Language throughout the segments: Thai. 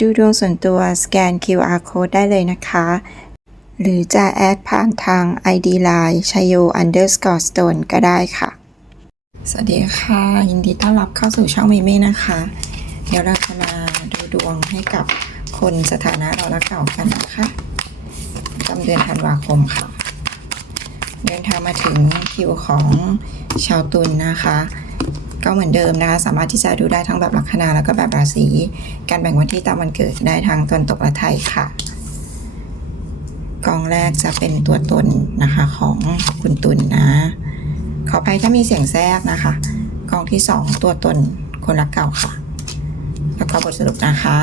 ดูดวงส่วนตัวสแกน QR code ได้เลยนะคะ หรือจะแอดผ่านทาง ID Line ชโย underscore stone ก็ได้ค่ะ สวัสดีค่ะ ยินดีต้อนรับเข้าสู่ช่องเมเม่นะคะ เดี๋ยวเราจะมาดูดวงให้กับคนสถานะเรารักเก่ากันนะคะจำเดือนธันวาคมค่ะ เดินทางมาถึงคิวของชาวตุลนะคะ ก็เหมือนเดิมนะคะ สามารถที่จะดูได้ทั้งแบบลัคนาแล้วก็แบบราศีการแบ่งวันที่ตามวันเกิดได้ทางตนตกและไทยค่ะกองแรกจะเป็นตัวตนนะคะของคุณตุลนนะขออภัยถ้ามีเสียงแทรกนะคะ กองที่สองตัวตนคนรักเก่าค่ะ แล้วก็บทสรุปนะคะ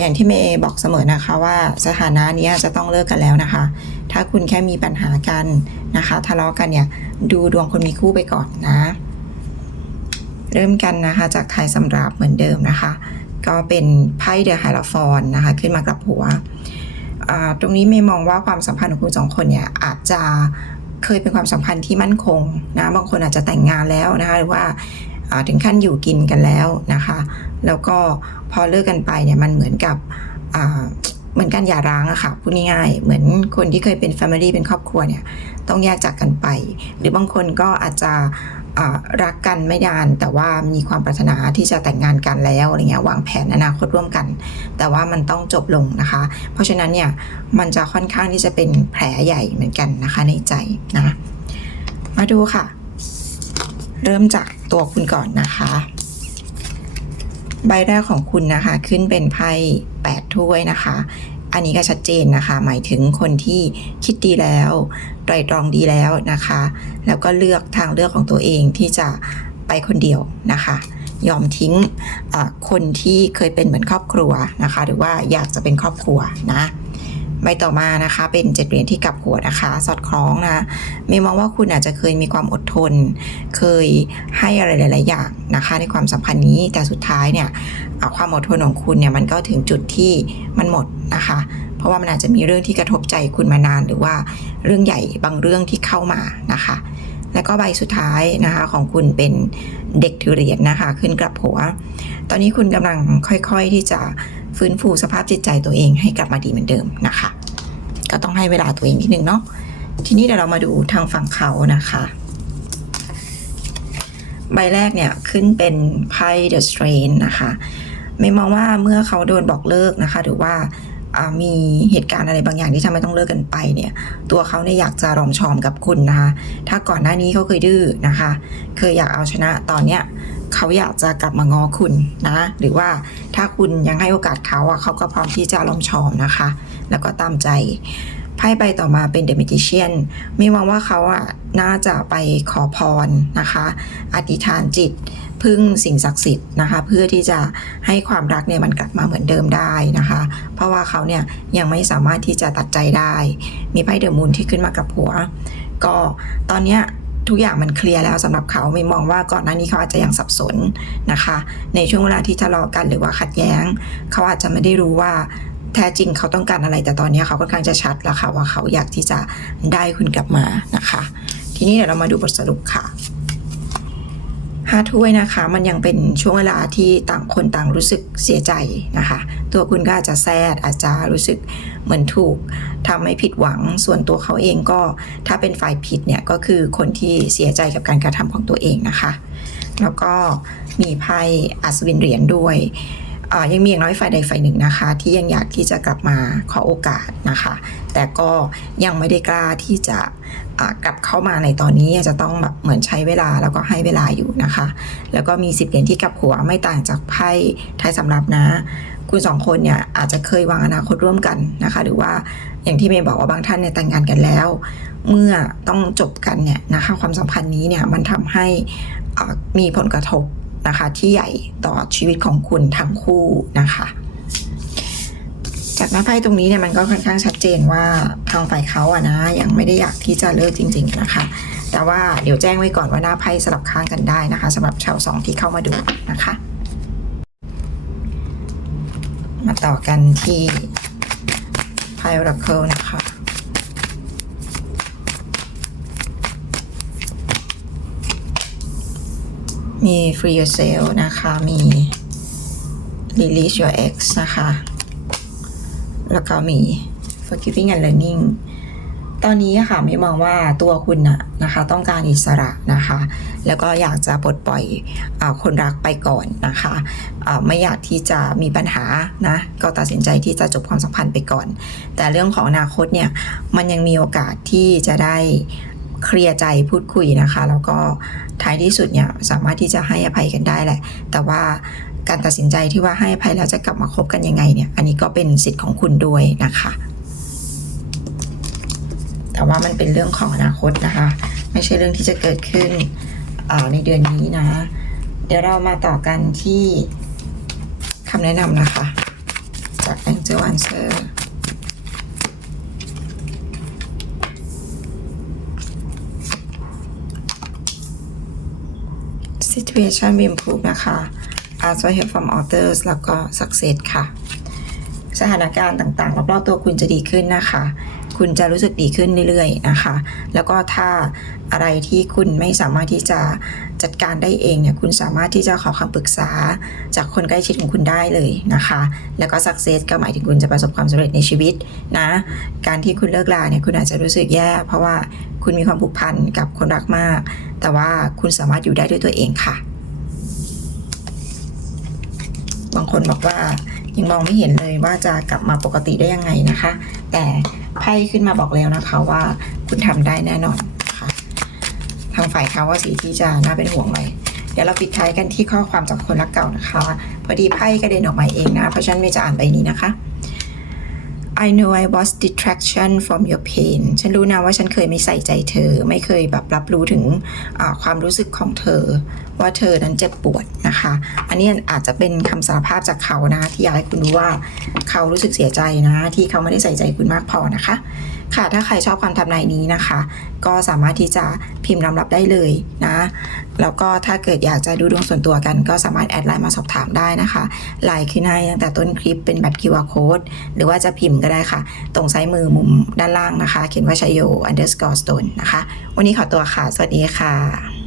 อย่างที่เมย์บอกเสมอนะคะว่าสถานะนี้จะต้องเลิกกันแล้วนะคะ ถ้าคุณแค่มีปัญหากันนะคะทะเลาะกันเนี่ย ดูดวงคนมีคู่ไปก่อนนะ เริ่มกันนะคะจากไทยสำรับเหมือนเดิมนะคะ ก็เป็นไพ่เดอะไฮลฟอนนะคะขึ้นมากับหัวอ่าตรงนี้เมย์มองว่าความสัมพันธ์ของคุณสองคนเนี่ยอาจจะเคยเป็นความสัมพันธ์ที่มั่นคงนะบางคนอาจจะแต่งงานแล้วนะคะหรือว่าถึงขั้นอยู่กินกันแล้วนะคะ แล้วก็พอเลิกกันไปเนี่ยมันเหมือนกับเหมือนการหย่าร้างอะค่ะพูดง่ายๆเหมือนคนที่เคยเป็น Family เป็นครอบครัวเนี่ยต้องแยกจากกันไป หรือบางคนก็อาจจะ รักกันไม่นาน แต่ว่ามีความปรารถนาที่จะแต่งงานกันแล้วอะไรเงี้ยวางแผนอนาคตร่วมกัน แต่ว่ามันต้องจบลงนะคะ เพราะฉะนั้นเนี่ยมันจะค่อนข้างที่จะเป็นแผลใหญ่เหมือนกันนะคะในใจนะมาดูค่ะ เริ่มจากตัวคุณก่อนนะคะ ใบแรกของคุณนะคะ ขึ้นเป็นไพ่แปดถ้วยนะคะ อันนี้ก็ชัดเจนนะคะ หมายถึงคนที่คิดดีแล้วไตรตรองดีแล้วนะคะ แล้วก็เลือกทางเลือกของตัวเองที่จะไปคนเดียวนะคะยอมทิ้งคนที่เคยเป็นเหมือนครอบครัวนะคะ หรือว่าอยากจะเป็นครอบครัวนะ ใบต่อมานะคะ เป็นเจ็ดเหรียญที่กลับหัวนะคะ สอดคล้องนะไม่มองว่าคุณอาจจะเคยมีความอดทน เคยให้อะไรหลาย ๆ อย่างนะคะ ในความสัมพันธ์นี้แต่สุดท้ายเนี่ยความอดทนของคุณเนี่ยมันก็ถึงจุดที่มันหมดนะคะเพราะว่ามันอาจจะมีเรื่องที่กระทบใจคุณมานานหรือว่าเรื่องใหญ่บางเรื่องที่เข้ามานะคะ แล้วก็ใบสุดท้ายนะคะของคุณเป็นเด็กถือเหรียญนะคะ ขึ้นกลับหัว ตอนนี้คุณกำลังค่อยๆที่จะ ฟื้นฟูสภาพจิตใจตัวเองให้กลับมาดีเหมือนเดิมนะคะ ก็ต้องให้เวลาตัวเองนิดนึงเนาะทีนี้เดี๋ยวเรามาดูทางฝั่งเขานะคะ ใบแรกเนี่ยขึ้นเป็นไพ่ The Strain นะคะ ไม่มองว่าเมื่อเขาโดนบอกเลิกนะคะ หรือว่าอ่ามีเหตุการณ์อะไรบางอย่างที่ทำให้ต้องเลิกกันไปเนี่ย ตัวเขาเนี่ยอยากจะรอมชอมกับคุณนะคะ ถ้าก่อนหน้านี้เขาเคยดื้อนะคะ เคยอยากเอาชนะตอนเนี้ย เขาอยากจะกลับมางอคุณนะ หรือว่าถ้าคุณยังให้โอกาสเขาอะเขาก็พร้อมที่จะรอมชอมนะคะ แล้วก็ตามใจไพ่ใบต่อมาเป็น The Magician ไม่มองว่าเขาอะน่าจะไปขอพรนะคะ อธิษฐานจิตพึ่งสิ่งศักดิ์สิทธิ์นะคะ เพื่อที่จะให้ความรักเนี่ยมันกลับมาเหมือนเดิมได้นะคะ เพราะว่าเขาเนี่ยยังไม่สามารถที่จะตัดใจได้ มีไพ่เดอะมูนที่ขึ้นมากับหัว ก็ตอนเนี้ย ทุกอย่างมันเคลียร์แล้วสำหรับเขาไม่มองว่าก่อนหน้านี้เขาอาจจะยังสับสนนะคะ ในช่วงเวลาที่ทะเลาะกันหรือว่าขัดแย้ง เขาอาจจะไม่ได้รู้ว่าแท้จริงเขาต้องการอะไรแต่ตอนนี้เขาค่อนข้างจะชัดแล้วค่ะว่าเขาอยากที่จะได้คุณกลับมานะคะ ทีนี้เดี๋ยวเรามาดูบทสรุปค่ะ ห้าถ้วยนะคะ มันยังเป็นช่วงเวลาที่ต่างคนต่างรู้สึกเสียใจนะคะ ตัวคุณก็อาจจะแซดอาจจะรู้สึกเหมือนถูกทำให้ผิดหวังส่วนตัวเขาเองก็ถ้าเป็นฝ่ายผิดเนี่ยก็คือคนที่เสียใจกับการกระทำของตัวเองนะคะ แล้วก็มีไพ่อัศวินเหรียญด้วย ยังมีอย่างน้อยฝ่ายใดฝ่ายหนึ่งนะคะ ที่ยังอยากที่จะกลับมาขอโอกาสนะคะ แต่ก็ยังไม่ได้กล้าที่จะกลับเข้ามาในตอนนี้จะต้องแบบเหมือนใช้เวลาแล้วก็ให้เวลาอยู่นะคะ แล้วก็มีสิบเหรียญที่กลับหัวไม่ต่างจากไพ่ไทยสำรับนะ คุณสองคนเนี่ยอาจจะเคยวางอนาคตร่วมกันนะคะ หรือว่าอย่างที่เมย์บอกว่าบางท่านเนี่ยแต่งงานกันแล้ว เมื่อต้องจบกันเนี่ยนะคะความสัมพันธ์นี้เนี่ยมันทำให้มีผลกระทบ นะคะ ที่ใหญ่ต่อชีวิตของคุณทั้งคู่นะคะ จากหน้าไพ่ตรงนี้เนี่ยมันก็ค่อนข้างชัดเจนว่าทางฝ่ายเขาอะนะ ยังไม่ได้อยากที่จะเลิกจริง ๆ นะคะ แต่ว่าเดี๋ยวแจ้งไว้ก่อนว่าหน้าไพ่สลับข้างกันได้นะคะสำหรับชาวสองที่เข้ามาดูนะคะ มาต่อกันที่ไพ่ Oracle นะคะ มี free yourself นะคะ มี release your ex นะคะ แล้วก็มี forgiving and learning ตอนนี้ค่ะไม่มองว่าตัวคุณน่ะนะคะ ต้องการอิสระนะคะ แล้วก็อยากจะปลดปล่อยอคนรักไปก่อนนะคะอ่าไม่อยากที่จะมีปัญหานะก็ตัดสินใจที่จะจบความสัมพันธ์ไปก่อน แต่เรื่องของอนาคตเนี่ยมันยังมีโอกาสที่จะได้เคลียร์ใจพูดคุยนะคะ แล้วก็ ท้ายที่สุดเนี่ยสามารถที่จะให้อภัยกันได้แหละ แต่ว่าการตัดสินใจที่ว่าให้อภัยแล้วจะกลับมาคบกันยังไงเนี่ย อันนี้ก็เป็นสิทธิ์ของคุณด้วยนะคะ แต่ว่ามันเป็นเรื่องของอนาคตนะคะ ไม่ใช่เรื่องที่จะเกิดขึ้นในเดือนนี้นะ เดี๋ยวเรามาต่อกันที่คำแนะนำนะคะ จาก Angel Answer situation will improve นะคะ ask for help from others แล้วก็ success ค่ะ สถานการณ์ต่างๆรอบๆตัวคุณจะดีขึ้นนะคะ คุณจะรู้สึกดีขึ้นเรื่อยๆนะคะ แล้วก็ถ้าอะไรที่คุณไม่สามารถที่จะจัดการได้เองเนี่ยคุณสามารถที่จะขอคำปรึกษาจากคนใกล้ชิดของคุณได้เลยนะคะ แล้วก็ success ก็หมายถึงคุณจะประสบความสำเร็จในชีวิตนะ การที่คุณเลิกลาเนี่ยคุณอาจจะรู้สึกแย่ เพราะว่าคุณมีความผูกพันกับคนรักมาก แต่ว่าคุณสามารถอยู่ได้ด้วยตัวเองค่ะ บางคนบอกว่ายังมองไม่เห็นเลยว่าจะกลับมาปกติได้ยังไงนะคะ แต่ไพ่ขึ้นมาบอกแล้วนะคะว่าคุณทำได้แน่นอนค่ะทางฝ่ายเขาว่าสีที่จะน่าเป็นห่วงเลยเดี๋ยวเราปิดท้ายกันที่ข้อความจากคนรักเก่านะคะ พอดีไพ่กระเด็นออกมาเองนะ เพราะฉะนันไม่จะอ่านใบนี้นะคะ I know I was distraction from your pain ฉันรู้นะว่าฉันเคยไม่ใส่ใจเธอ ไม่เคยแบบรับรู้ถึงความรู้สึกของเธอ ว่าเธอนั้นเจ็บปวดนะคะ อันนี้อาจจะเป็นคำสารภาพจากเขานะที่อยากให้คุณรู้ว่าเขารู้สึกเสียใจนะ ที่เขาไม่ได้ใส่ใจคุณมากพอนะคะ ค่ะ ถ้าใครชอบคำทำนายนี้นะคะ ก็สามารถที่จะพิมพ์นำรับได้เลยนะ แล้วก็ถ้าเกิดอยากจะดูดวงส่วนตัวกัน ก็สามารถแอดไลน์มาสอบถามได้นะคะไลน์ขึ้นให้ตั้งแต่ต้นคลิปเป็นแบบ QR code หรือว่าจะพิมพ์ก็ได้ค่ะ ตรงซ้ายมือมุมด้านล่างนะคะ เขียนว่าชัยโย underscore stone นะคะ วันนี้ขอตัวค่ะ สวัสดีค่ะ